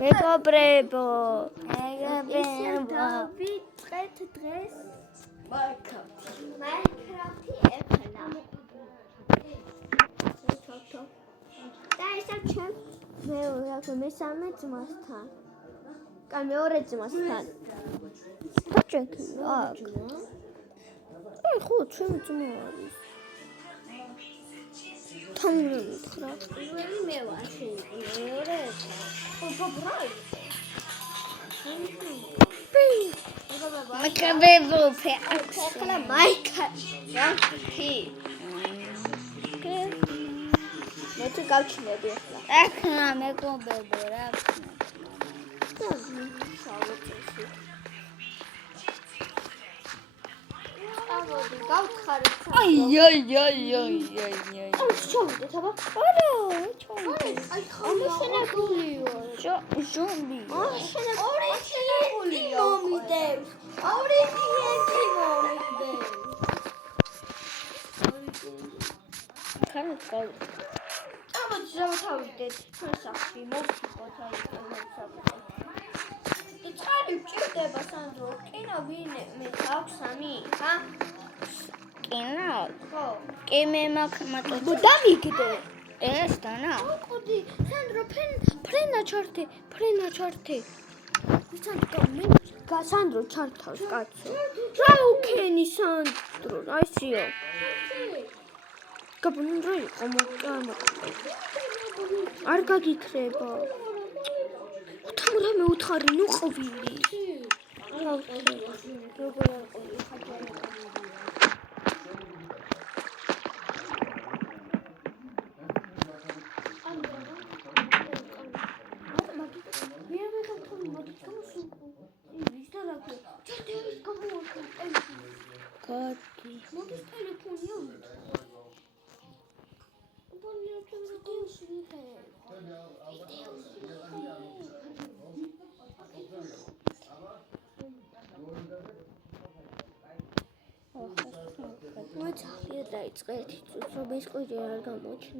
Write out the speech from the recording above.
მეგობრებო ვიწყეთ დღეს Minecraft-ი ეფლა. და ესა ჩემ მესამე ძმასთან. კან მეორე ძმასთან. აჭექი აქ ხო ჩემი ძმა არის თან მითხრა პირველი მე ვარ შენ მეორე ბაბრალი მეკაბებო ახლა Minecraft-ი მე თუ გავჩინები ახლა ახლა მეკაბებო რა გავთხარით აი ჩოვიდეთ აბა არა აი ხალხი შენებულია ჟომბი ორი თიენტი მომიდევს ორი თიენტი მომიდევს ხარკო წამოდი დავთავიდეთ ჩვენ სახში მოვთიხოთ აი ეს წყალი ჭირდება სანდრო კინა ვინე მე აქვს სამი ხა კინა ხო კი მე მაქ დამიგდე ეს დანა მოდი სანდრო ფრენა ჩართე სანდრო ჩართავს კაცო რა უქენი სანდრო აისიო გაბუნდრო იყო მოკლე არ გაგიქრება უთამრამე უთხარი ნუ ყვილი როგორ არ ყვილი ხაჯარი මොකද ටෙලිෆონი આવුත්. Բոլորը դեպի Მოიწყე დაიწყეთ, რომ ეს ყვირი არ გამოჩნდა.